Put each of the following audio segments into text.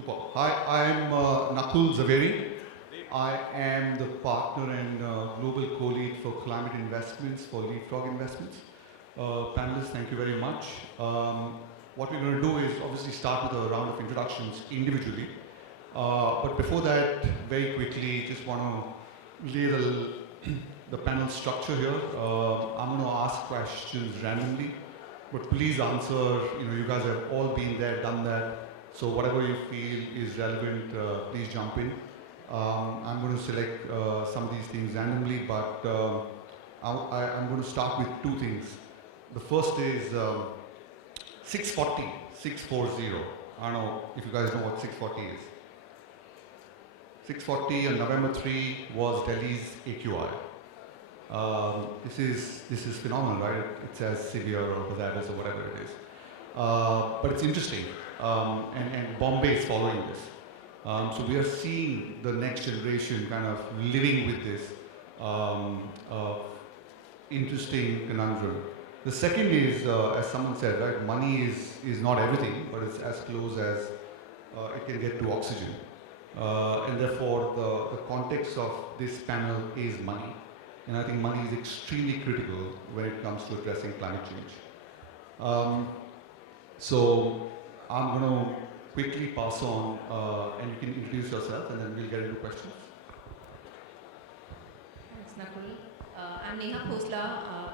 Super. Hi, I'm Nakul Zaveri. I am the partner and global co-lead for climate investments for Leapfrog Investments. Panelists, thank you very much. What we're going to do is obviously start with a round of introductions individually. But before that, very quickly, just want to lay the panel structure here. I'm going to ask questions randomly, but please answer. You guys have all been there, done that. So whatever you feel is relevant, please jump in. I'm going to select some of these things randomly, but I'm going to start with two things. The first is 640, 640. I don't know if you guys know what 640 is. 640 on November 3 was Delhi's AQI. This is phenomenal, right? It says severe or hazardous or whatever it is. But it's interesting, and Bombay is following this. So we are seeing the next generation kind of living with this interesting conundrum. The second is, as someone said, right, money is not everything, but it's as close as it can get to oxygen. And therefore, the context of this panel is money. And I think money is extremely critical when it comes to addressing climate change. So I'm going to quickly pass on, and you can introduce yourself, and then we'll get into questions. Thanks, Nakul. I'm Neha Khosla.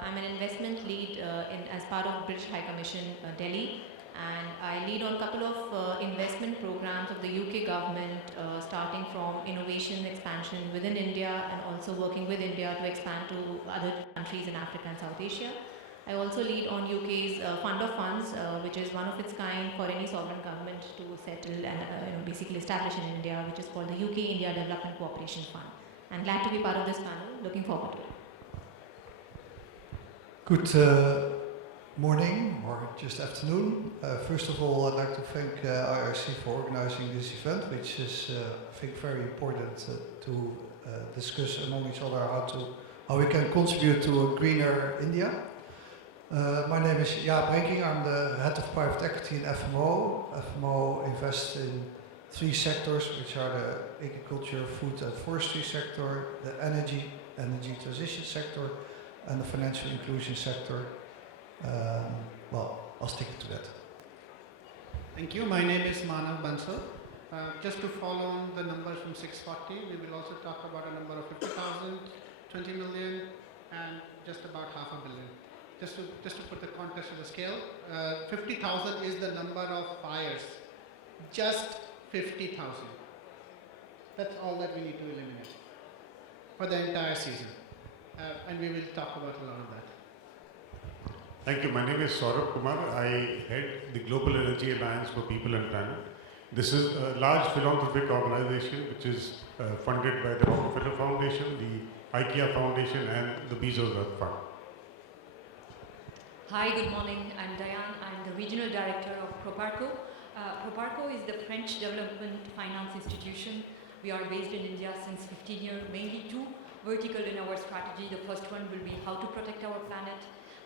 I'm an investment lead as part of British High Commission, Delhi. And I lead on a couple of investment programs of the UK government, starting from innovation expansion within India and also working with India to expand to other countries in Africa and South Asia. I also lead on UK's Fund of Funds, which is one of its kind for any sovereign government to settle and basically establish in India, which is called the UK India Development Cooperation Fund. I'm glad to be part of this panel. Looking forward to it. Good morning, or just afternoon. First of all, I'd like to thank IRC for organizing this event, which is, I think, very important to discuss among each other how we can contribute to a greener India. My name is Jaap Reinking. I'm the head of private equity in FMO. FMO invests in three sectors, which are the agriculture, food and forestry sector, the energy transition sector, and the financial inclusion sector. Well, I'll stick to that. Thank you. My name is Manav Bansal. Just to follow on the numbers from 640, we will also talk about a number of 50,000, 20 million, and just about half a billion. Just to put the context of the scale, 50,000 is the number of fires. Just 50,000. That's all that we need to eliminate for the entire season. And we will talk about a lot of that. Thank you. My name is Saurabh Kumar. I head the Global Energy Alliance for People and Planet. This is a large philanthropic organization which is funded by the Rockefeller Foundation, the IKEA Foundation, and the Bezos Earth Fund. Hi, good morning. I'm Diane. I'm the Regional Director of Proparco. Proparco is the French development finance institution. We are based in India since 15 years, mainly two vertical in our strategy. The first one will be how to protect our planet,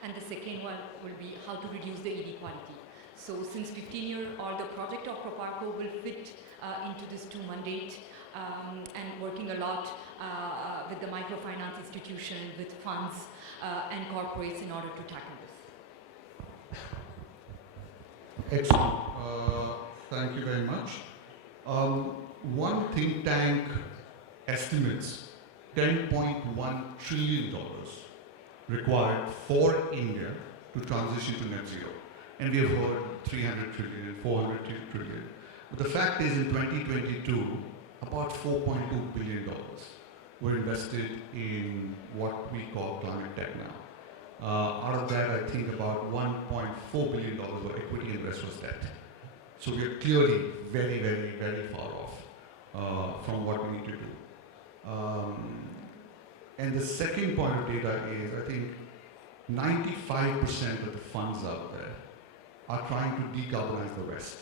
and the second one will be how to reduce the inequality. So since 15 years, all the project of Proparco will fit into this two mandate, and working a lot with the microfinance institution, with funds and corporates in order to tackle this. Excellent. Thank you very much. One think tank estimates $10.1 trillion required for India to transition to net zero. And we have heard 300 trillion, 400 trillion. But the fact is, in 2022, about $4.2 billion were invested in what we call climate tech now. Out of that, I think about $1.4 billion were equity investors' debt. So we are clearly very, very, very far off from what we need to do. And the second point of data is, I think 95% of the funds out there are trying to decarbonize the West.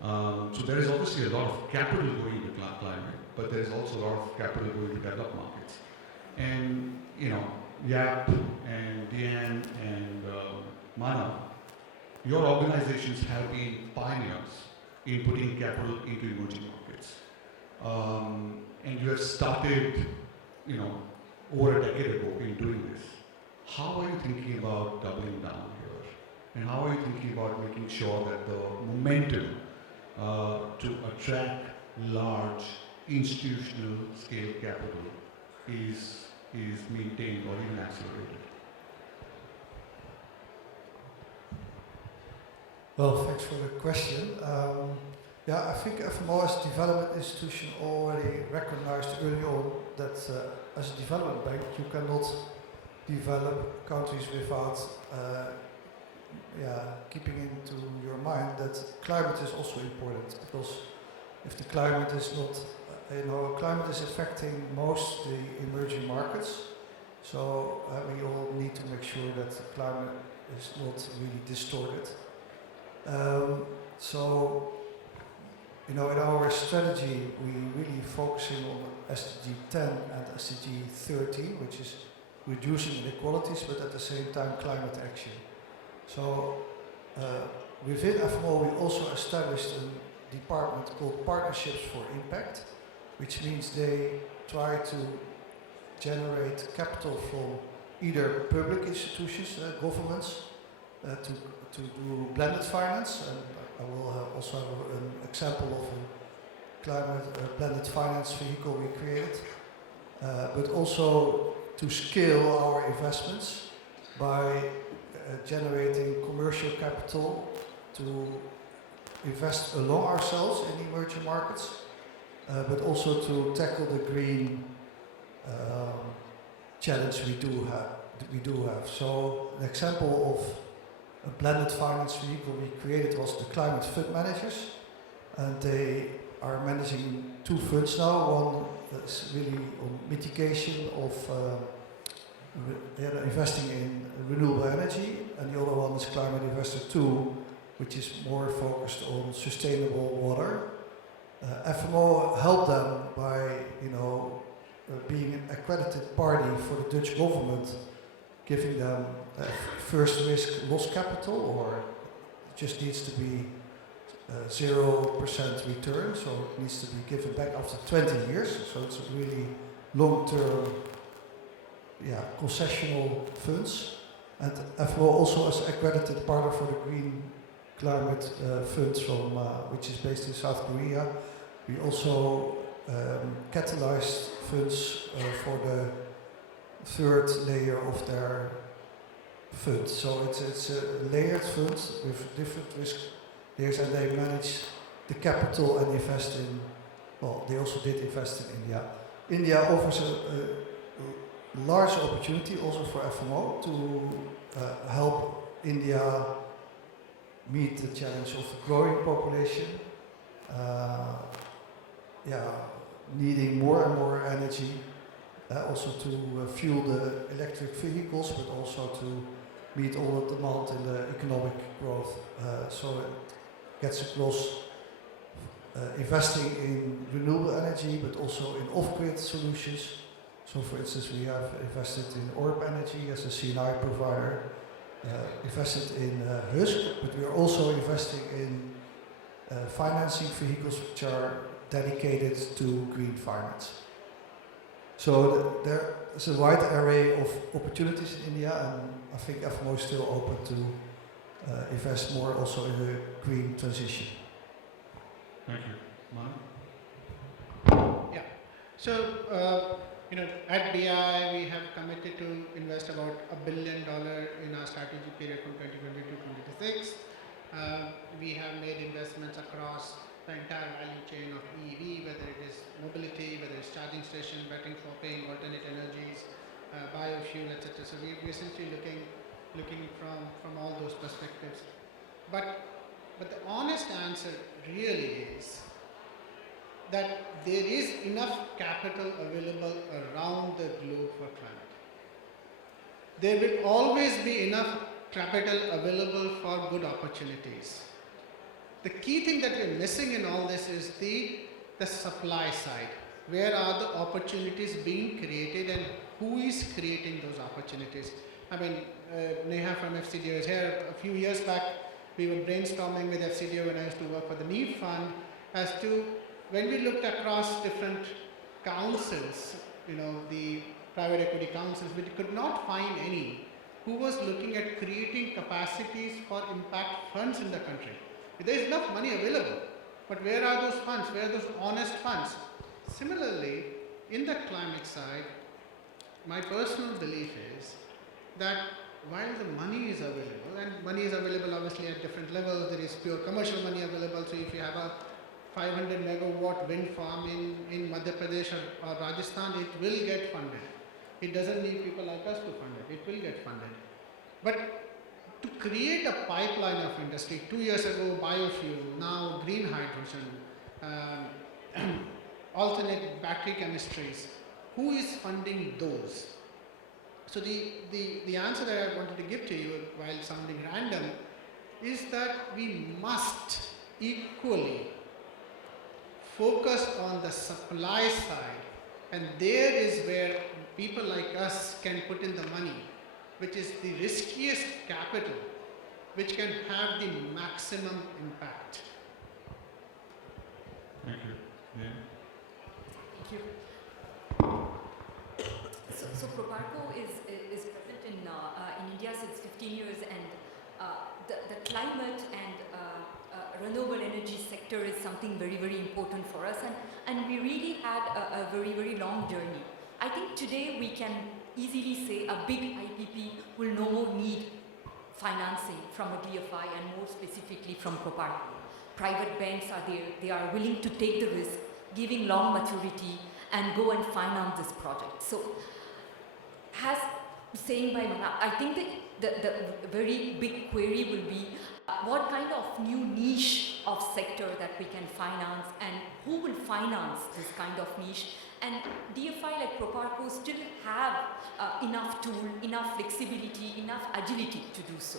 So there is obviously a lot of capital going into climate, but there is also a lot of capital going to developed markets. And, Jaap and Diane and Manav, your organizations have been pioneers in putting capital into emerging markets. And you have started, over a decade ago in doing this. How are you thinking about doubling down here? And how are you thinking about making sure that the momentum to attract large institutional scale capital is maintained or even accelerated? Well, thanks for the question. I think FMO as a development institution already recognized early on that as a development bank you cannot develop countries without keeping into your mind that climate is also important, because if the climate is not, climate is affecting most the emerging markets, so we all need to make sure that the climate is not really distorted. In our strategy, we really focusing on SDG 10 and SDG 13, which is reducing inequalities, but at the same time climate action. So within FMO, we also established a department called Partnerships for Impact, which means they try to generate capital from either public institutions, governments, to do blended finance, and I will also have an example of a climate blended finance vehicle we created, but also to scale our investments by generating commercial capital to invest along ourselves in emerging markets, but also to tackle the green challenge we do have. So an example of a blended finance vehicle we created was the climate fund managers, and they are managing two funds now. One is really on mitigation of investing in renewable energy, and the other one is Climate Investor 2, which is more focused on sustainable water. FMO helped them by being an accredited party for the Dutch government, giving them first risk loss capital, or it just needs to be 0% return, so it needs to be given back after 20 years. So it's a really long-term, concessional funds. And FMO also as accredited partner for the Green Climate Funds which is based in South Korea. We also catalyzed funds for the third layer of their fund. So it's a layered fund with different risk layers, and they manage the capital and invest in, they also did invest in India. India offers a large opportunity also for FMO to help India meet the challenge of the growing population, needing more and more energy, also to fuel the electric vehicles, but also to meet all the demand in the economic growth. So it gets across investing in renewable energy, but also in off-grid solutions. So for instance, we have invested in Orb Energy as a C&I provider, invested in Husk, but we are also investing in financing vehicles which are dedicated to green finance. So there is a wide array of opportunities in India, and I think FMO is still open to invest more also in the green transition. Thank you. Manav? Yeah. So, at BI we have committed to invest about $1 billion in our strategy period from 2020 to 2026. We have made investments across the entire value chain of EV, whether it is mobility, whether it's charging station, battery swapping, alternate energies, biofuel, etc. So we're essentially looking from all those perspectives. But the honest answer really is that there is enough capital available around the globe for climate. There will always be enough capital available for good opportunities. The key thing that we're missing in all this is the supply side. Where are the opportunities being created and who is creating those opportunities? I mean, Neha from FCDO is here. A few years back, We were brainstorming with FCDO when I used to work for the NEED fund as to when we looked across different councils, the private equity councils, we could not find any who was looking at creating capacities for impact funds in the country. There is enough money available, but where are those funds? Where are those honest funds? Similarly, in the climate side, my personal belief is that while the money is available, and money is available obviously at different levels, there is pure commercial money available, so if you have a 500 megawatt wind farm in Madhya Pradesh or Rajasthan, it will get funded. It doesn't need people like us to fund it, it will get funded. But to create a pipeline of industry, 2 years ago biofuel, now green hydrogen, alternate battery chemistries, who is funding those? So the answer that I wanted to give to you while sounding random is that we must equally focus on the supply side, and there is where people like us can put in the money, which is the riskiest capital, which can have the maximum impact. Thank you. Yeah. Thank you. So Proparco is present in India since 15 years, and the climate and renewable energy sector is something very, very important for us, and we really had a very, very long journey. I think today we can easily say a big IPP will no more need financing from a DFI, and more specifically from Proparco. Private banks are there, they are willing to take the risk, giving long maturity, and go and finance this project. So, as saying by Manav, I think the very big query will be what kind of new niche of sector that we can finance, and who will finance this kind of niche. And DFI like Proparco still have enough tool, enough flexibility, enough agility to do so.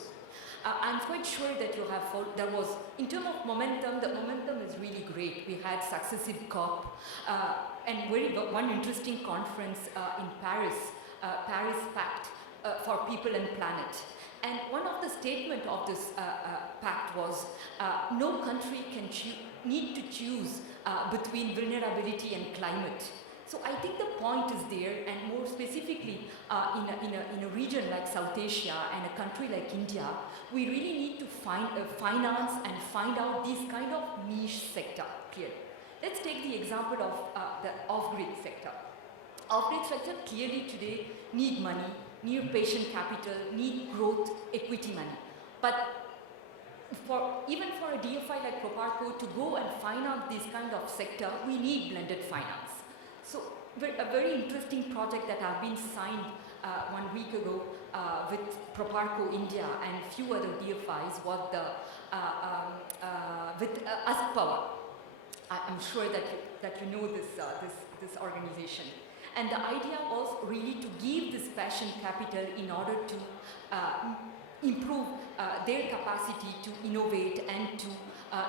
I'm quite sure that you have followed. There was, in terms of momentum, the momentum is really great. We had successive COP and one interesting conference in Paris, Paris Pact for People and Planet. And one of the statement of this pact was no country can need to choose between vulnerability and climate. So I think the point is there, and more specifically in a region like South Asia and a country like India, we really need to finance and find out this kind of niche sector clearly. Let's take the example of the off-grid sector. Off-grid sector clearly today need money, need patient capital, need growth equity money. But even for a DFI like Proparco to go and finance this kind of sector, we need blended finance. So a very interesting project that have been signed 1 week ago with Proparco India and few other DFIs was with Ask Power. I'm sure that you know this organization. And the idea was really to give this passion capital in order to improve their capacity to innovate and to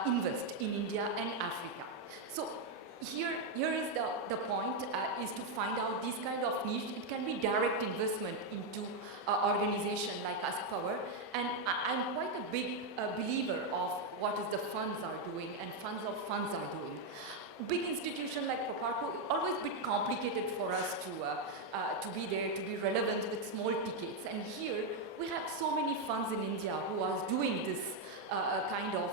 invest in India and Africa. So here is the point, is to find out this kind of niche. It can be direct investment into organization like Ask Power, and I'm quite a big believer of what is the funds are doing and funds of funds are doing. Big institution like Proparco, always a bit complicated for us to be there, to be relevant with small tickets. And here we have so many funds in India who are doing this kind of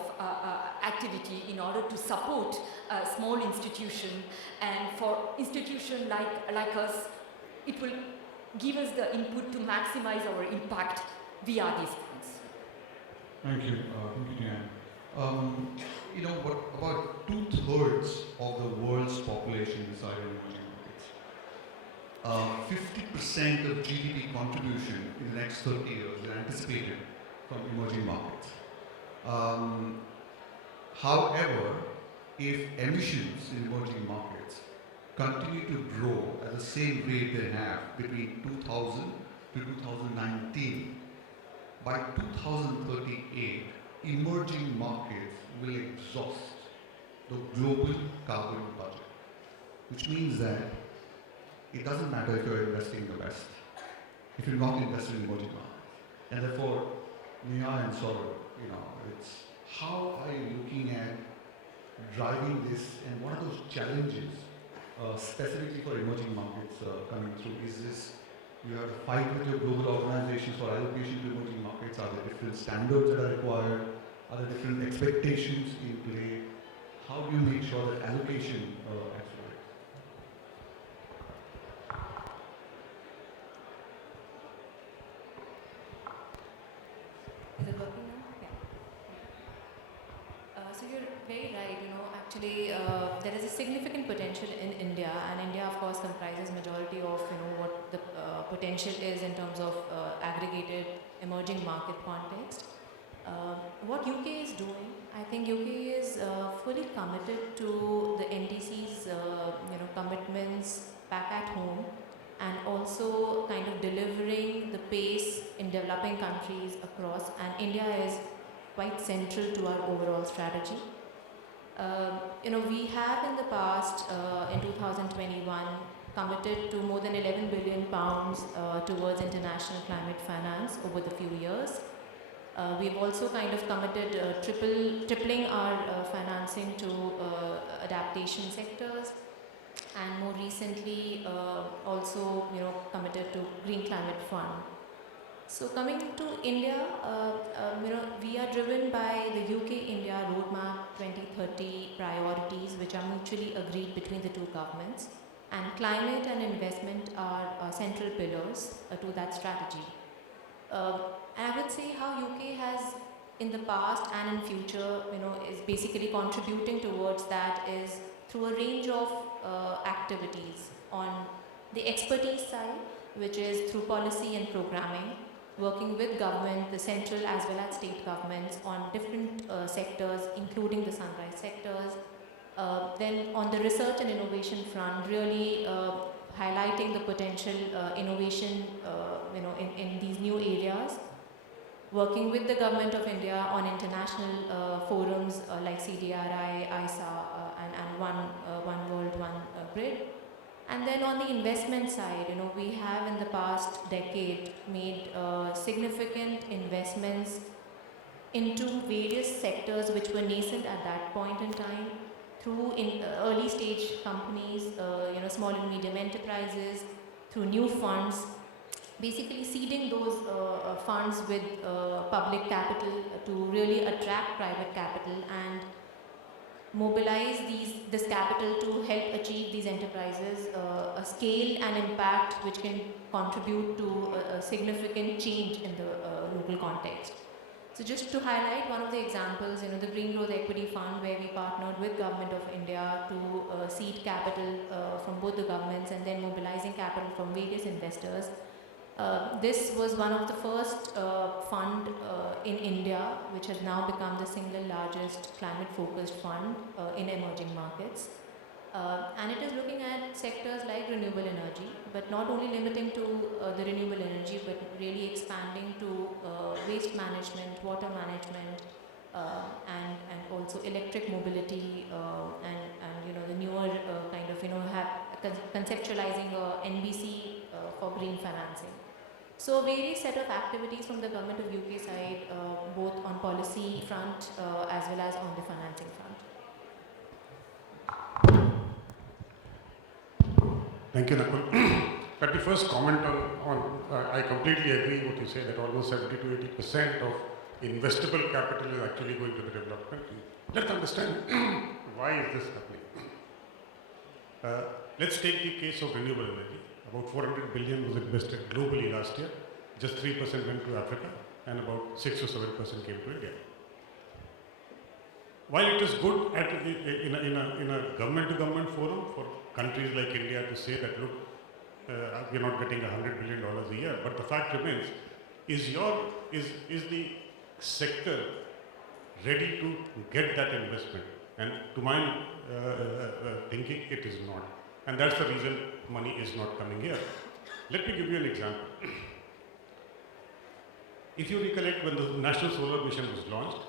activity in order to support small institution, and for institution like us, it will give us the input to maximize our impact via these funds. Thank you, Diane. About 2/3 of the world's population reside in emerging markets. 50% of GDP contribution in the next 30 years is anticipated from emerging markets. However, if emissions in emerging markets continue to grow at the same rate they have between 2000 to 2019, by 2038, emerging markets will exhaust the global carbon budget, which means that it doesn't matter if you're investing in the West, if you're not invested in emerging markets. And therefore, Neha and Saurabh, it's how are you looking at driving this, and what are those challenges specifically for emerging markets coming through? Is this you have to fight with your global organizations for allocation to emerging markets? Are there different standards that are required? Are there different expectations in play? How do you make sure that allocation accelerates? Is it working now? Yeah. So you're very right. Actually, there is a significant potential in India, and India, of course, comprises majority of what the potential is in terms of aggregated emerging market context. What UK is doing, I think UK is fully committed to the NDC's commitments back at home, and also kind of delivering the pace in developing countries across, and India is quite central to our overall strategy. We have in the past, in 2021, committed to more than 11 billion pounds towards international climate finance over the few years. We've also kind of committed tripling our financing to adaptation sectors, and more recently also committed to Green Climate Fund. So coming to India, we are driven by the UK-India Roadmap 2030 priorities, which are mutually agreed between the two governments, and climate and investment are central pillars to that strategy. And I would say how UK has in the past and in future, is basically contributing towards that is through a range of activities on the expertise side, which is through policy and programming, working with government, the central as well as state governments on different sectors, including the sunrise sectors. Then on the research and innovation front, really highlighting the potential innovation in these new areas, working with the Government of India on international forums like CDRI, ISA, and One World, One Grid. And then on the investment side, we have in the past decade made significant investments into various sectors which were nascent at that point in time, through early stage companies, small and medium enterprises, through new funds, basically seeding those funds with public capital to really attract private capital and mobilize this capital to help achieve these enterprises a scale and impact which can contribute to a significant change in the local context. So just to highlight one of the examples, the Green Growth Equity Fund, where we partnered with Government of India to seed capital from both the governments and then mobilizing capital from various investors. This was one of the first fund in India, which has now become the single largest climate-focused fund in emerging markets. And it is looking at sectors like renewable energy, but not only limiting to the renewable energy, but really expanding to waste management, water management, and also electric mobility, and the newer kind of conceptualizing NBC for green financing. So various set of activities from the Government of UK side, both on policy front as well as on the financing front. Thank you, Nakul. Let me first comment on I completely agree what you say, that almost 70 to 80% of investable capital is actually going to the development. Let's understand why is this happening. Let's take the case of renewable energy. About 400 billion was invested globally last year. Just 3% went to Africa, and about 6 or 7% came to India. While it is good in a government-to-government forum for countries like India to say that, look, we're not getting $100 billion a year, but the fact remains, is the sector ready to get that investment? And to my thinking, it is not. And that's the reason money is not coming here. Let me give you an example. If you recollect, when the National Solar Mission was launched,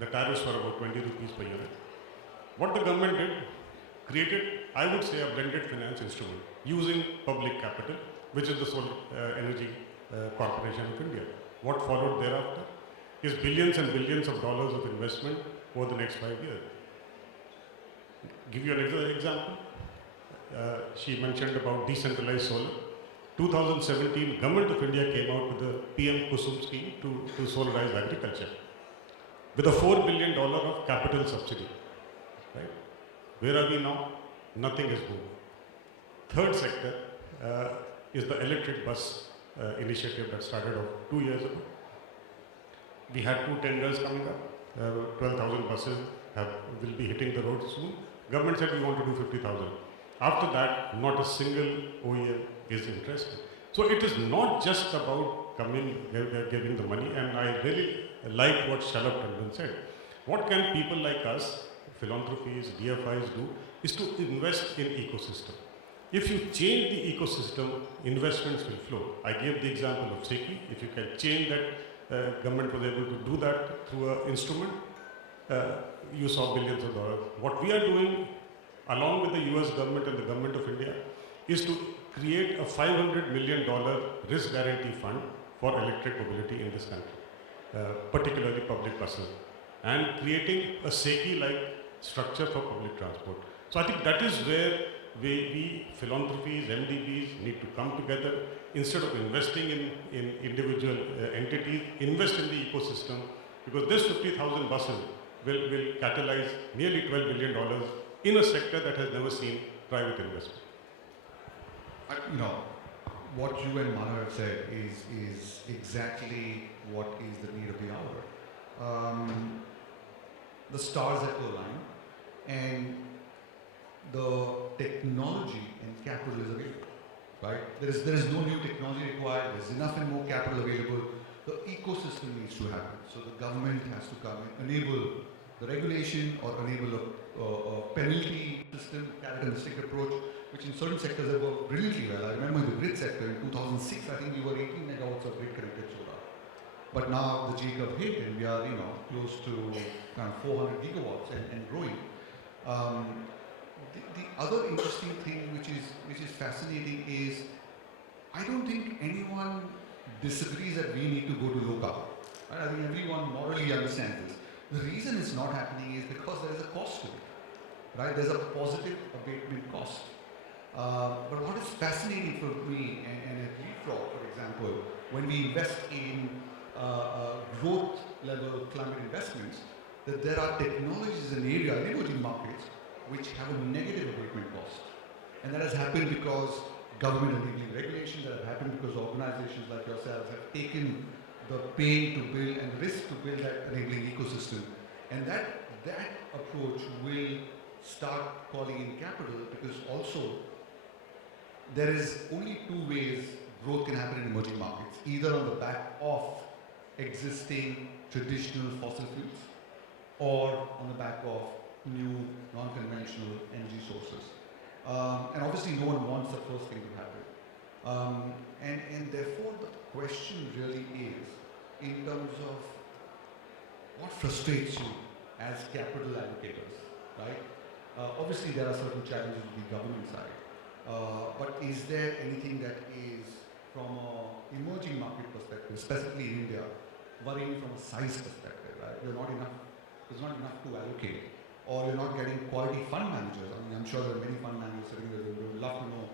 the tariffs were about 20 rupees per unit. What the government did, created, I would say, a blended finance instrument using public capital, which is the Solar Energy Corporation of India. What followed thereafter? is billions and billions of dollars of investment over the next 5 years. Give you another example. She mentioned about decentralized solar. 2017, Government of India came out with the PM Kusum scheme to solarize agriculture with a $4 billion of capital subsidy. Right? Where are we now? Nothing has moved. Third sector is the electric bus initiative that started off 2 years ago. We had 2 tenders coming up. 12,000 buses will be hitting the road soon. Government said we want to do 50,000. After that, not a single OEM is interested. So it is not just about giving the money, and I really like what Saurabh Kumar said. What can people like us, philanthropies, DFIs do is to invest in ecosystem. If you change the ecosystem, investments will flow. I gave the example of SECI. If you can change that, government was able to do that through an instrument, you saw billions of dollars. What we are doing, along with the US government and the government of India, is to create a $500 million risk guarantee fund for electric mobility in this country, particularly public buses, and creating a SECI-like structure for public transport. So I think that is where we philanthropies, MDBs need to come together. Instead of investing in individual entities, invest in the ecosystem, because this 50,000 buses will catalyze nearly $12 billion in a sector that has never seen private investment. You know, what you and Manav have said is exactly what is the need of the hour. The stars have to align, and the technology and capital is available, right? There is no new technology required. There's enough and more capital available. The ecosystem needs to happen. So the government has to come and enable the regulation or enable a penalty system, carrot and stick approach, which in certain sectors have worked brilliantly well. I remember in the grid sector in 2006, I think we were 18 megawatts of grid connected solar. But now the J curve hit, and we are close to kind of 400 gigawatts and growing. The other interesting thing which is fascinating is I don't think anyone disagrees that we need to go to low carbon. Right? I think everyone morally understands this. The reason it's not happening is because there is a cost to it. Right? There's a positive abatement cost. But what is fascinating for me and at Leapfrog, for example, when we invest in growth level climate investments, that there are technologies in emerging markets which have a negative abatement cost. And that has happened because government enabling regulations, that have happened because organizations like yourselves have taken the pain to build and risk to build that enabling ecosystem. And that approach will start calling in capital, because also there is only 2 ways growth can happen in emerging markets, either on the back of existing traditional fossil fuels or on the back of new non-conventional energy sources. And obviously no one wants the first thing to happen. And therefore the question really is, in terms of what frustrates you as capital allocators, right? Obviously there are certain challenges with the government side, but is there anything that is, from an emerging market perspective, specifically in India, worrying from a size perspective, right? There's not enough to allocate, or you're not getting quality fund managers. I mean, I'm sure there are many fund managers sitting there who would love to know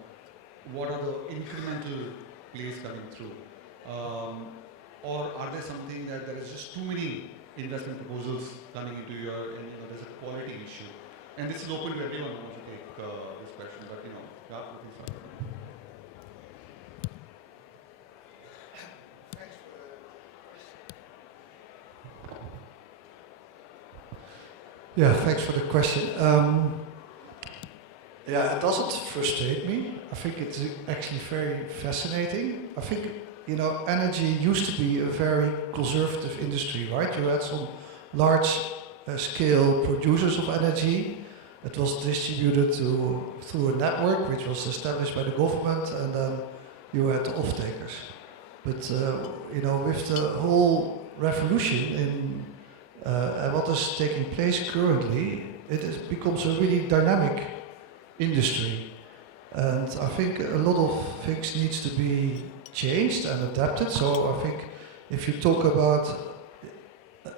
what are the incremental plays coming through. Or are there something that there is just too many investment proposals coming into your, and there's a quality issue? And this is open to everyone who wants to take this question, but Jaap, please start. Yeah, thanks for the question. Yeah, it doesn't frustrate me. I think it's actually very fascinating. I think, energy used to be a very conservative industry, right? You had some large scale producers of energy. It was distributed through a network which was established by the government, and then you had the off-takers. But, with the whole revolution in what is taking place currently, becomes a really dynamic industry. And I think a lot of things needs to be changed and adapted. So I think if you talk about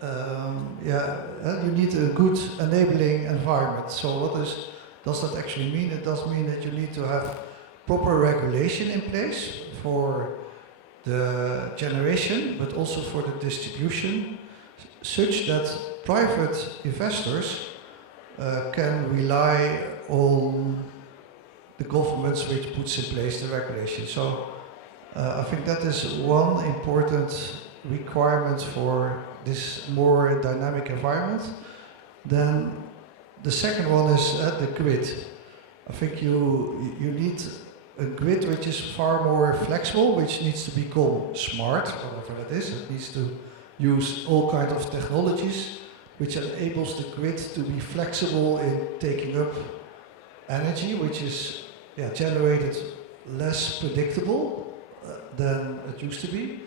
you need a good enabling environment. So what does that actually mean? It does mean that you need to have proper regulation in place for the generation, but also for the distribution, such that private investors can rely on the governments which puts in place the regulation. So I think that is one important requirement for this more dynamic environment. Then the second one is the grid. I think you need a grid which is far more flexible, which needs to become smart, whatever that is. It needs to use all kinds of technologies which enables the grid to be flexible in taking up energy, which is generated less predictable than it used to be.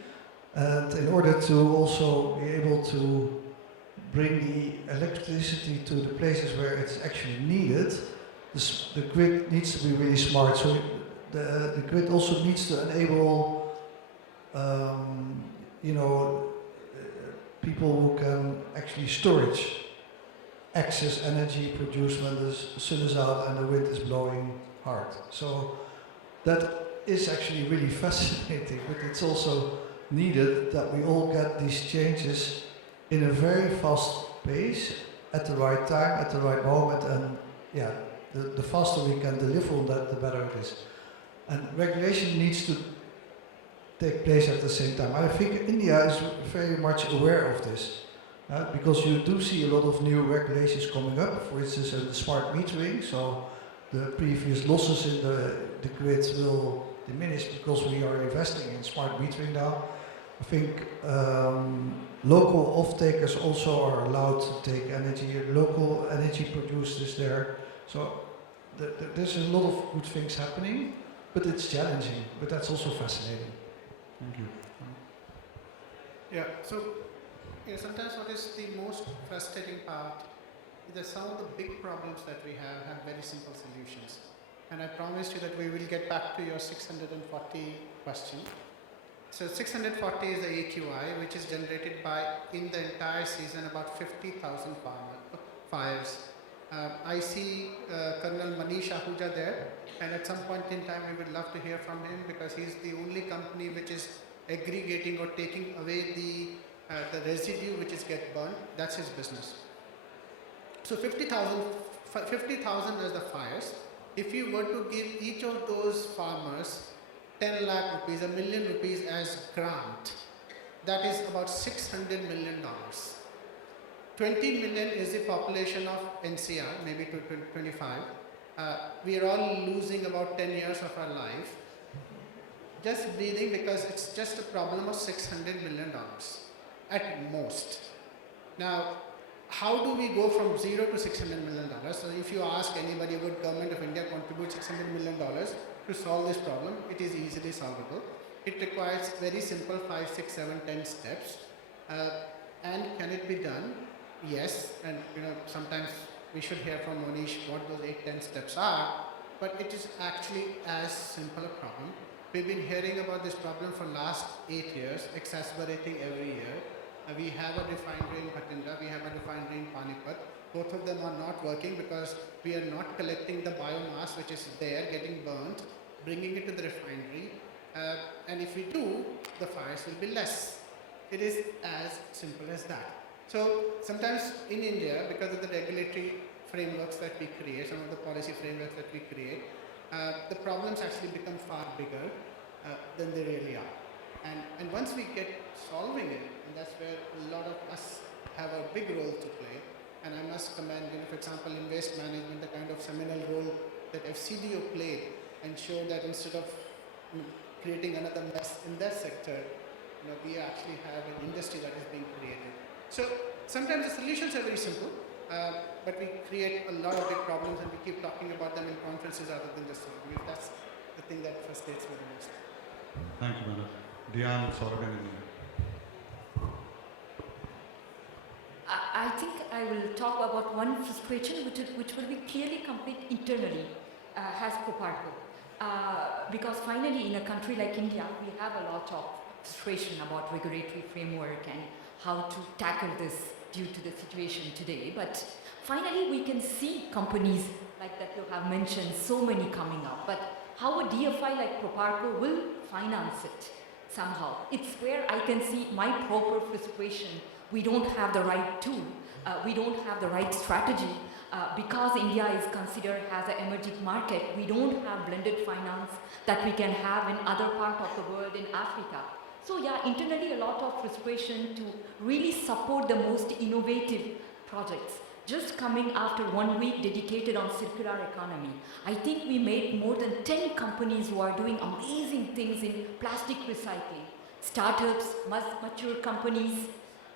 And in order to also be able to bring the electricity to the places where it's actually needed, the grid needs to be really smart. So the grid also needs to enable, people who can actually storage excess energy produced when the sun is out and the wind is blowing hard. So that is actually really fascinating, but it's also needed that we all get these changes in a very fast pace, at the right time, at the right moment, and the faster we can deliver on that, the better it is. And regulation needs to take place at the same time. I think India is very much aware of this, because you do see a lot of new regulations coming up, for instance, the smart metering, so the previous losses in the grid will diminish because we are investing in smart metering now. I think local off-takers also are allowed to take energy, local energy producers there. So there's a lot of good things happening, but it's challenging, but that's also fascinating. Thank you. Yeah, so sometimes what is the most frustrating part is that some of the big problems that we have very simple solutions. And I promised you that we will get back to your 640 question. So 640 is the AQI, which is generated by, in the entire season, about 50,000 fires. I see Colonel Manish Ahuja there, and at some point in time we would love to hear from him, because he's the only company which is aggregating or taking away the residue which is get burned. That's his business. So 50,000 as the fires. If you were to give each of those farmers 10 lakh rupees, $1 million rupees as grant, that is about $600 million. 20 million is the population of NCR, maybe to 25. We are all losing about 10 years of our life just breathing, because it's just a problem of $600 million at most. Now, how do we go from zero to $600 million? So if you ask anybody, would government of India contribute $600 million to solve this problem? It is easily solvable. It requires very simple 5, 6, 7, 10 steps. And can it be done? Yes. And sometimes we should hear from Monish what those 8, 10 steps are. But it is actually as simple a problem. We've been hearing about this problem for last 8 years, exacerbating every year. We have a refinery in Bhatinda, we have a refinery in Panipat. Both of them are not working because we are not collecting the biomass which is there, getting burnt, bringing it to the refinery. And if we do, the fires will be less. It is as simple as that. So sometimes in India, because of the regulatory frameworks that we create, some of the policy frameworks that we create, the problems actually become far bigger than they really are. And once we get solving it, and that's where a lot of us have a big role to play. And I must commend, for example, in waste management, the kind of seminal role that FCDO played, and showed that instead of creating another mess in that sector, we actually have an industry that is being created. So sometimes the solutions are very simple, but we create a lot of big problems, and we keep talking about them in conferences rather than just solving it. That's the thing that frustrates me the most. Thank you, Manav. Diane, Saurabh, and Neha. I think I will talk about one frustration which will be clearly complete internally as Proparco. Because finally in a country like India, we have a lot of frustration about regulatory framework and how to tackle this due to the situation today. But finally, we can see companies like that you have mentioned, so many coming up. But how a DFI like Proparco will finance it somehow. It's where I can see my proper frustration. We don't have the right tool. We don't have the right strategy. Because India is considered as an emerging market, we don't have blended finance that we can have in other parts of the world in Africa. So yeah, internally a lot of frustration to really support the most innovative projects. Just coming after 1 week dedicated on circular economy, I think we made more than 10 companies who are doing amazing things in plastic recycling. Startups, mature companies.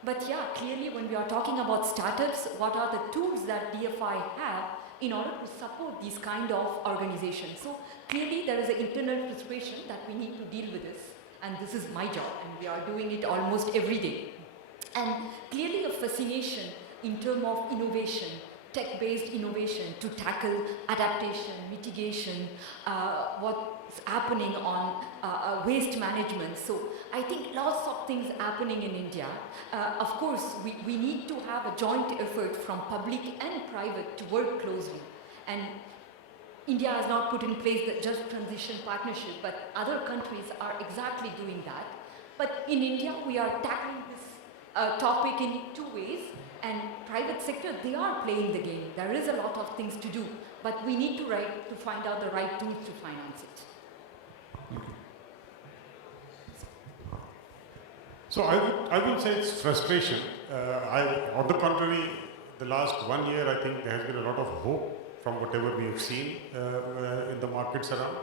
But yeah, clearly when we are talking about startups, what are the tools that DFI have in order to support these kind of organizations? So clearly there is an internal frustration that we need to deal with this. And this is my job, and we are doing it almost every day. And clearly a fascination in terms of innovation, tech-based innovation to tackle adaptation, mitigation, what's happening on waste management. So I think lots of things happening in India. Of course, we need to have a joint effort from public and private to work closely. And India has not put in place the Just Transition Partnership, but other countries are exactly doing that. But in India, we are tackling this topic in two ways. And private sector, they are playing the game. There is a lot of things to do, but we need to find out the right tools to finance it. So I would say it's frustration. On the contrary, the last 1 year, I think there has been a lot of hope from whatever we have seen in the markets around.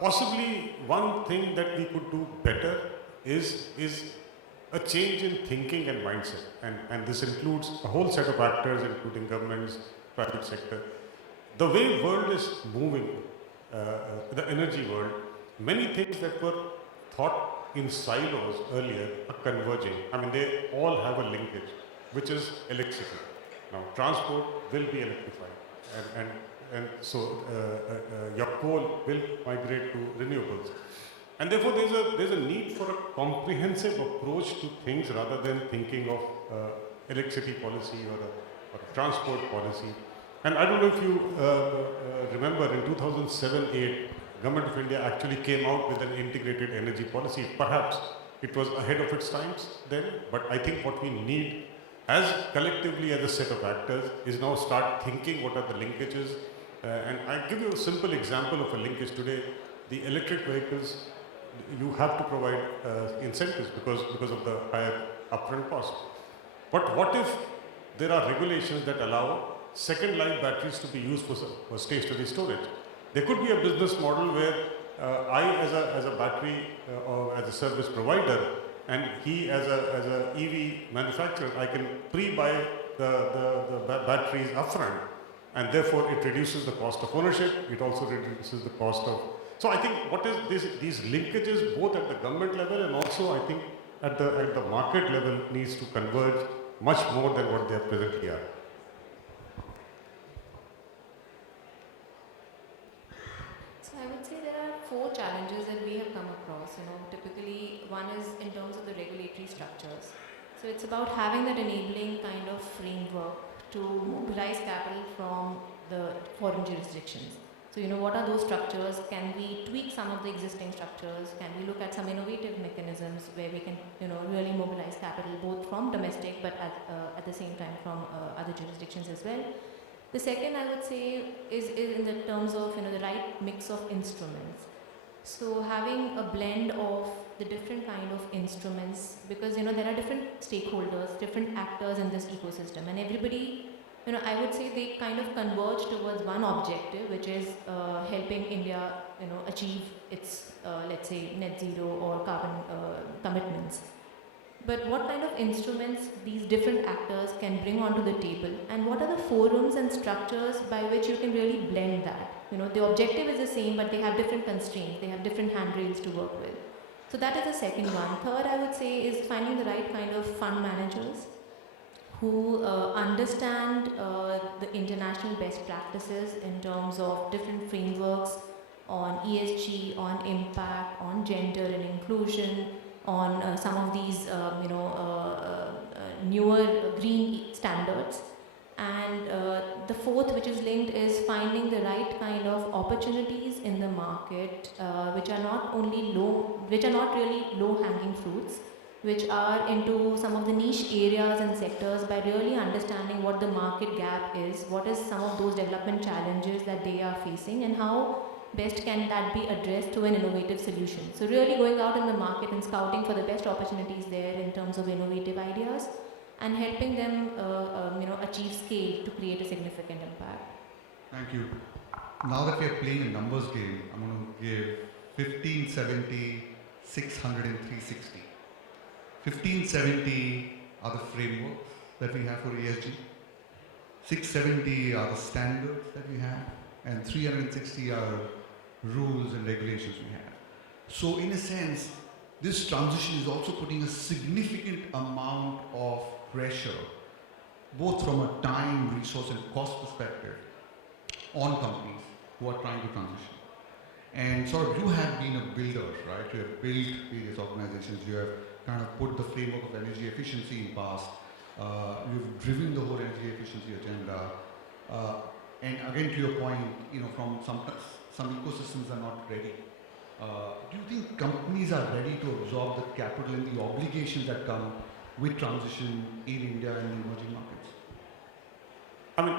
Possibly one thing that we could do better is a change in thinking and mindset. And this includes a whole set of actors, including governments, private sector. The way world is moving, the energy world, many things that were thought in silos earlier are converging. I mean, they all have a linkage, which is electricity. Now, transport will be electrified, and so your coal will migrate to renewables. And therefore, there's a need for a comprehensive approach to things rather than thinking of electricity policy or a transport policy. And I don't know if you remember in 2007-8, Government of India actually came out with an integrated energy policy. Perhaps it was ahead of its times then, but I think what we need as collectively as a set of actors is now start thinking what are the linkages. And I'll give you a simple example of a linkage today. The electric vehicles, you have to provide incentives because of the higher upfront cost. But what if there are regulations that allow second life batteries to be used for stationary storage? There could be a business model where I as a battery or as a service provider and he as a EV manufacturer, I can pre-buy the batteries upfront, and therefore it reduces the cost of ownership, it also reduces the cost of. So I think what is these linkages both at the government level and also I think at the market level needs to converge much more than what they are presently are. So I would say there are 4 challenges that we have come across. Typically one is in terms of the regulatory structures. So it's about having that enabling kind of framework to mobilize capital from the foreign jurisdictions. So, what are those structures? Can we tweak some of the existing structures? Can we look at some innovative mechanisms where we can, really mobilize capital both from domestic but at the same time from other jurisdictions as well? The second, I would say, is in the terms of, the right mix of instruments. So having a blend of the different kind of instruments, because, there are different stakeholders, different actors in this ecosystem, and everybody, I would say they kind of converge towards one objective, which is helping India, achieve its, let's say, net zero or carbon commitments. But what kind of instruments these different actors can bring onto the table, and what are the forums and structures by which you can really blend that? The objective is the same, but they have different constraints, they have different handrails to work with. So that is the second one. Third, I would say, is finding the right kind of fund managers who understand the international best practices in terms of different frameworks on ESG, on impact, on gender and inclusion, on some of these, newer green standards. And the fourth, which is linked, is finding the right kind of opportunities in the market, which are not really low-hanging fruits, which are into some of the niche areas and sectors, by really understanding what the market gap is, what is some of those development challenges that they are facing, and how best can that be addressed through an innovative solution. So really going out in the market and scouting for the best opportunities there in terms of innovative ideas, and helping them achieve scale to create a significant impact. Thank you. Now that we are playing a numbers game, I'm going to give 15, 70, 600 and 360. 15, 70 are the frameworks that we have for ESG. 670 are the standards that we have, and 360 are rules and regulations we have. So in a sense, this transition is also putting a significant amount of pressure, both from a time, resource and cost perspective, on companies who are trying to transition. And sort of you have been a builder, right? You have built various organizations, you have kind of put the framework of energy efficiency in past, you've driven the whole energy efficiency agenda. And again, to your point, from some ecosystems are not ready. Do you think companies are ready to absorb the capital and the obligations that come with transition in India and emerging markets? I mean,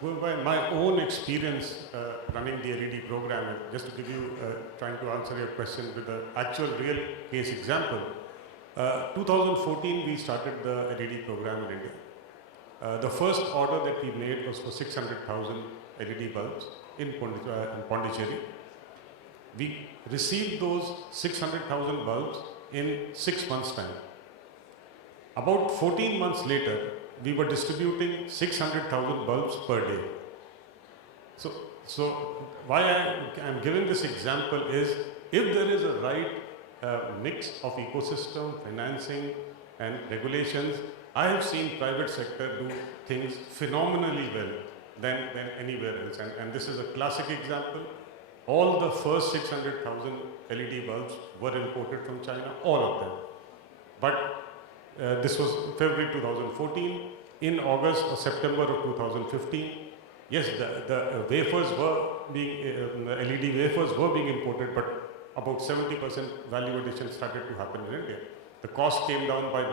going by my own experience running the LED program, and just to give you, trying to answer your question with an actual real case example, 2014 we started the LED program in India. The first order that we made was for 600,000 LED bulbs in Pondicherry. We received those 600,000 bulbs in 6 months' time. About 14 months later, we were distributing 600,000 bulbs per day. So why I am giving this example is, if there is a right mix of ecosystem, financing and regulations, I have seen private sector do things phenomenally well than anywhere else. And this is a classic example. All the first 600,000 LED bulbs were imported from China, all of them. But this was February 2014. In August or September of 2015, yes, the wafers were being, the LED wafers were being imported, but about 70% value addition started to happen in India. The cost came down by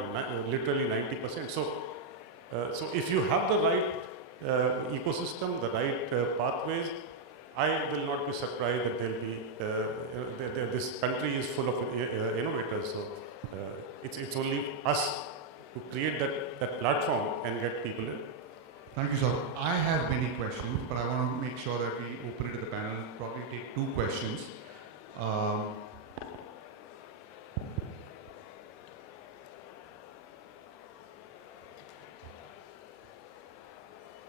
literally 90%. So if you have the right ecosystem, the right pathways, I will not be surprised that there'll be, this country is full of innovators. So it's only us to create that platform and get people in. Thank you, sir. I have many questions, but I want to make sure that we open it to the panel. Probably take 2 questions.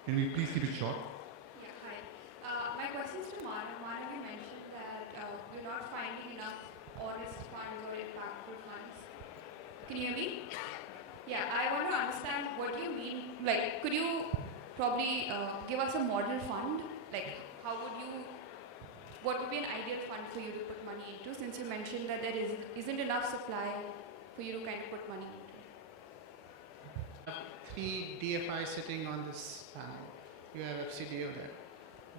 Can we please keep it short? Yeah, hi. My question is to Manav. Manav, you mentioned that you're not finding enough honest funds or impactful funds. Can you hear me? Yeah, I want to understand what do you mean. Like, could you probably give us a model fund? Like, what would be an ideal fund for you to put money into, since you mentioned that there isn't enough supply for you to kind of put money into? 3 DFIs sitting on this panel. You have FCDO there.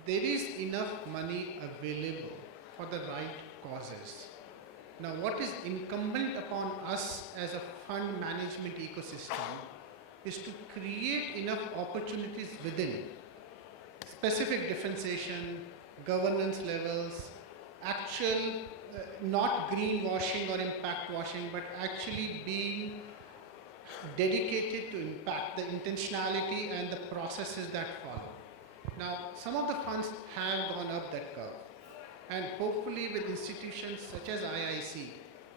There is enough money available for the right causes. Now, what is incumbent upon us as a fund management ecosystem is to create enough opportunities within, specific differentiation, governance levels, actual, not greenwashing or impact washing, but actually being dedicated to impact, the intentionality and the processes that follow. Now, some of the funds have gone up that curve. And hopefully with institutions such as IIC,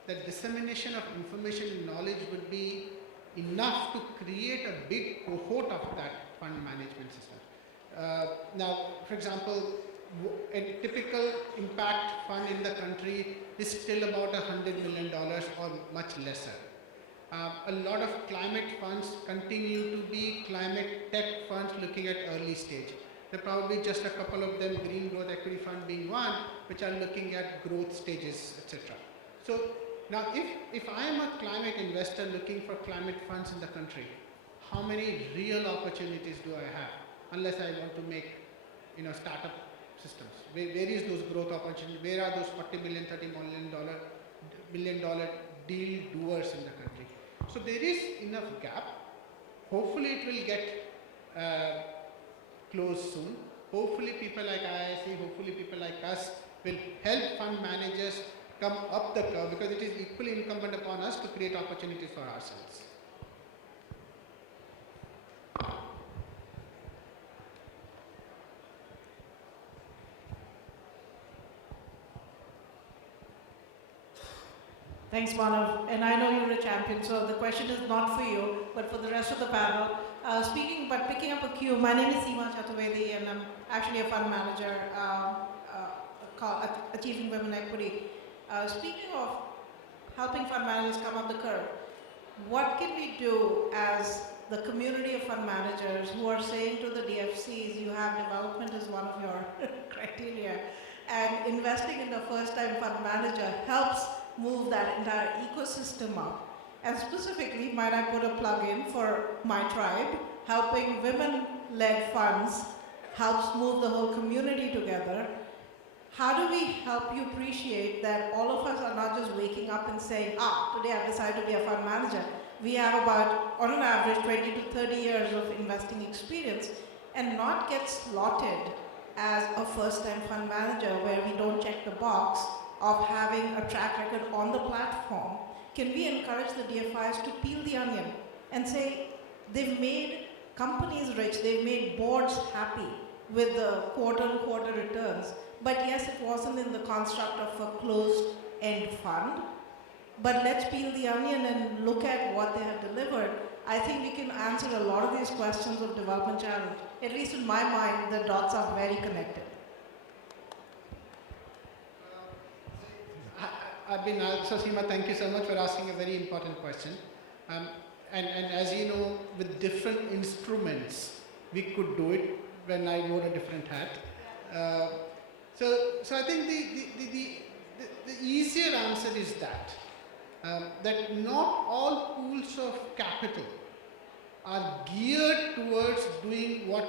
the dissemination of information and knowledge would be enough to create a big cohort of that fund management system. Now, for example, a typical impact fund in the country is still about $100 million or much lesser. A lot of climate funds continue to be climate tech funds looking at early stage. There are probably just a couple of them, Green Growth Equity Fund being one, which are looking at growth stages, etc. So Now, if I am a climate investor looking for climate funds in the country, how many real opportunities do I have? Unless I want to make, startup systems. Where is those growth opportunities? Where are those $40 billion, $30 billion deal doers in the country? So there is enough gap. Hopefully it will get closed soon. Hopefully people like IIC, hopefully people like us will help fund managers come up the curve, because it is equally incumbent upon us to create opportunities for ourselves. Thanks, Manav. And I know you're a champion, so the question is not for you, but for the rest of the panel. Picking up a cue, my name is Seema Chaturvedi, and I'm actually a fund manager called Achieving Women Equity. Speaking of helping fund managers come up the curve, what can we do as the community of fund managers who are saying to the DFCs, you have development as one of your criteria, and investing in the first-time fund manager helps move that entire ecosystem up? And specifically, might I put a plug in for my tribe, helping women-led funds helps move the whole community together. How do we help you appreciate that all of us are not just waking up and saying, today I've decided to be a fund manager. We have about, on an average, 20 to 30 years of investing experience, and not get slotted as a first-time fund manager where we don't check the box of having a track record on the platform. Can we encourage the DFIs to peel the onion and say they've made companies rich, they've made boards happy with the quarter-on-quarter returns, but yes, it wasn't in the construct of a closed-end fund. But let's peel the onion and look at what they have delivered. I think we can answer a lot of these questions of development challenge. At least in my mind, the dots are very connected. So Seema, thank you so much for asking a very important question. And as you know, with different instruments, we could do it when I wore a different hat. So I think the easier answer is that not all pools of capital are geared towards doing what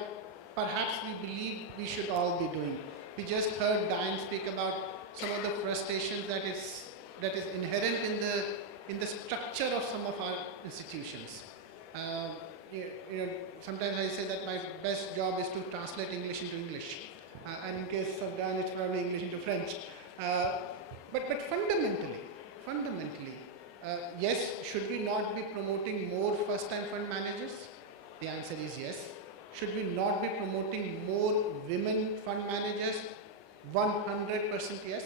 perhaps we believe we should all be doing. We just heard Diane speak about some of the frustrations that is inherent in the structure of some of our institutions. Sometimes I say that my best job is to translate English into English, and in case of Dan, it's probably English into French. But fundamentally, yes, should we not be promoting more first-time fund managers? The answer is yes. Should we not be promoting more women fund managers? 100% yes.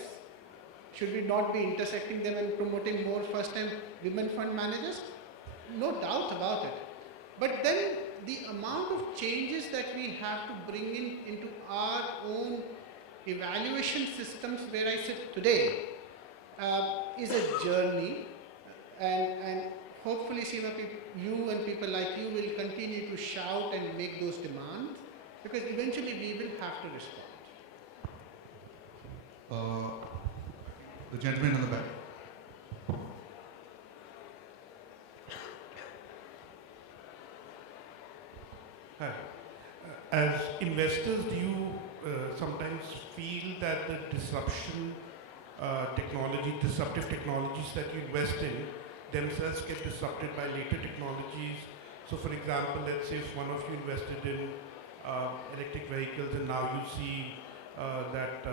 Should we not be intersecting them and promoting more first-time women fund managers? No doubt about it. But then the amount of changes that we have to bring into our own evaluation systems where I sit today is a journey, and hopefully Seema, you and people like you will continue to shout and make those demands, because eventually we will have to respond. The gentleman in the back. Hi. As investors, do you sometimes feel that the disruptive technologies that you invest in themselves get disrupted by later technologies? So for example, let's say if one of you invested in electric vehicles and now you see that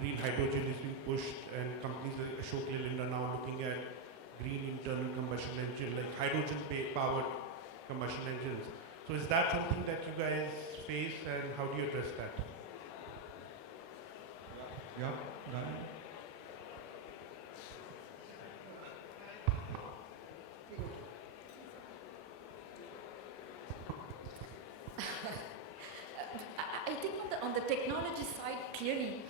green hydrogen is being pushed, and companies like Ashok Leyland are now looking at green internal combustion engine, like hydrogen-powered combustion engines. So is that something that you guys face, and how do you address that? Yeah, Diane. I think on the technology side, clearly,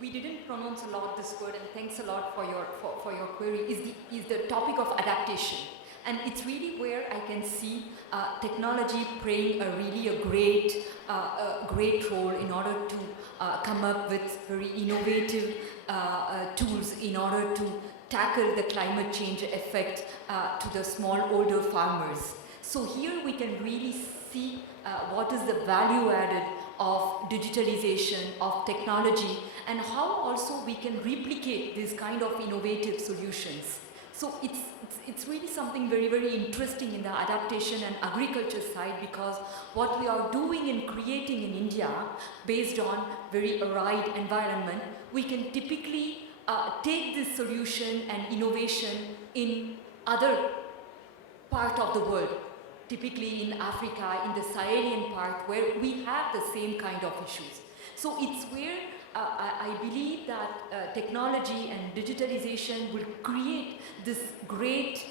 we didn't pronounce a lot this word, and thanks a lot for your query, is the topic of adaptation. And it's really where I can see technology playing a great a great role in order to come up with very innovative tools in order to tackle the climate change effect to the smallholder farmers. So here we can really see what is the value added of digitalization, of technology, and how also we can replicate these kind of innovative solutions. So it's really something very, very interesting in the adaptation and agriculture side, because what we are doing and creating in India based on very arid environment, we can typically take this solution and innovation in other part of the world, typically in Africa, in the Sahelian part, where we have the same kind of issues. So it's where I believe that technology and digitalization will create this great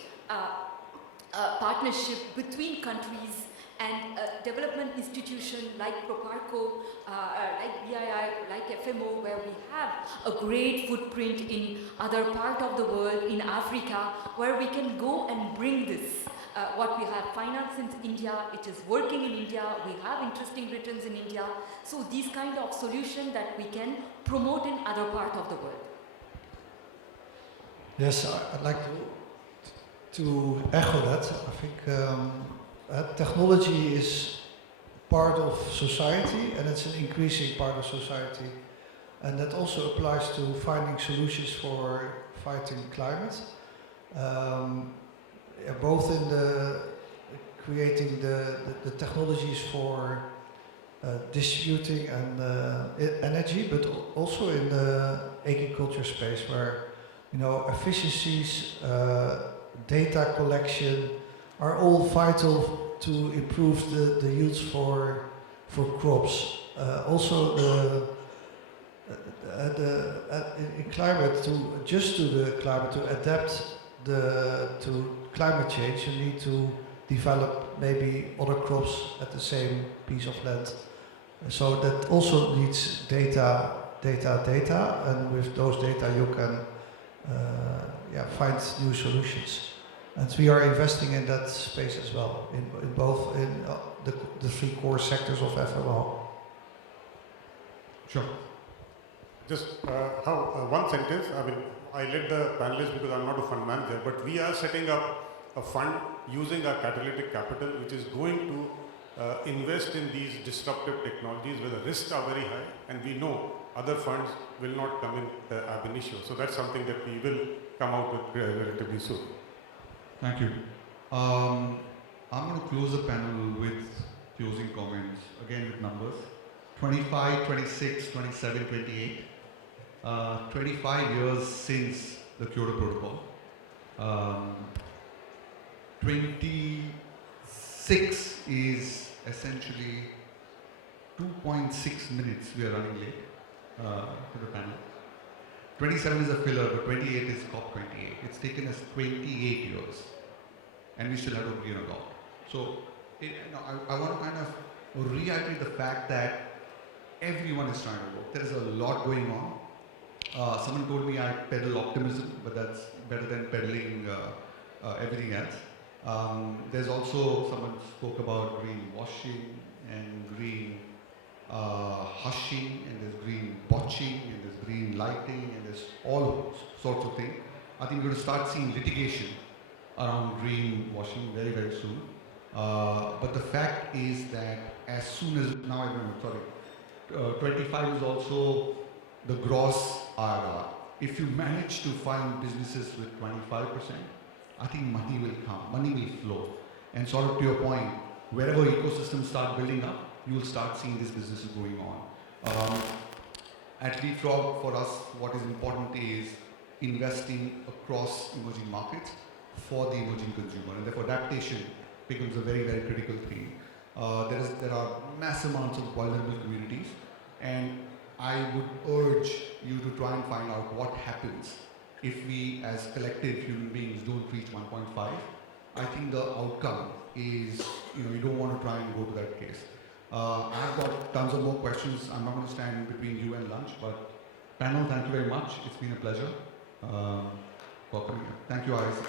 partnership between countries, and development institutions like Proparco, like BII, like FMO, where we have a great footprint in other part of the world, in Africa, where we can go and bring this. What we have finance in India, it is working in India, we have interesting returns in India. So these kind of solutions that we can promote in other part of the world. Yes, I'd like to echo that. I think technology is part of society, and it's an increasing part of society. And that also applies to finding solutions for fighting climate. Both in the creating the technologies for distributing and energy, but also in the agriculture space, where efficiencies, data collection are all vital to improve the yields for crops. Also in climate, to adjust to the climate, to adapt to climate change, you need to develop maybe other crops at the same piece of land. So that also needs data, and with those data you can find new solutions. And we are investing in that space as well, in both the three core sectors of FMO. Sure. Just one sentence. I mean, I led the panelists because I'm not a fund manager, but we are setting up a fund using our catalytic capital, which is going to invest in these disruptive technologies where the risks are very high, and we know other funds will not come in ab initio. So that's something that we will come out with relatively soon. Thank you. I'm going to close the panel with closing comments, again with numbers. 25, 26, 27, 28. 25 years since the Kyoto Protocol. 26 is essentially 2.6 minutes we are running late to the panel. 27 is a filler, but 28 is COP28. It's taken us 28 years, and we still have to agree on a lot. So I want to kind of reiterate the fact that everyone is trying to work. There is a lot going on. Someone told me I peddle optimism, but that's better than peddling everything else. There's also, someone spoke about green washing and green hushing, and there's green botching, and there's green lighting, and there's all sorts of things. I think we're going to start seeing litigation around green washing very, very soon. But the fact is that as soon as, now I remember, 25 is also the gross IRR. If you manage to find businesses with 25%, I think money will come, money will flow. And sort of to your point, wherever ecosystems start building up, you will start seeing these businesses going on. At Leapfrog, for us, what is important is investing across emerging markets for the emerging consumer, and therefore adaptation becomes a very, very critical theme. There are mass amounts of vulnerable communities, and I would urge you to try and find out what happens if we as collective human beings don't reach 1.5. I think the outcome is, you don't want to try and go to that case. I've got tons of more questions. I'm not going to stand between you and lunch, but panel, thank you very much. It's been a pleasure for coming here. Thank you, Iris.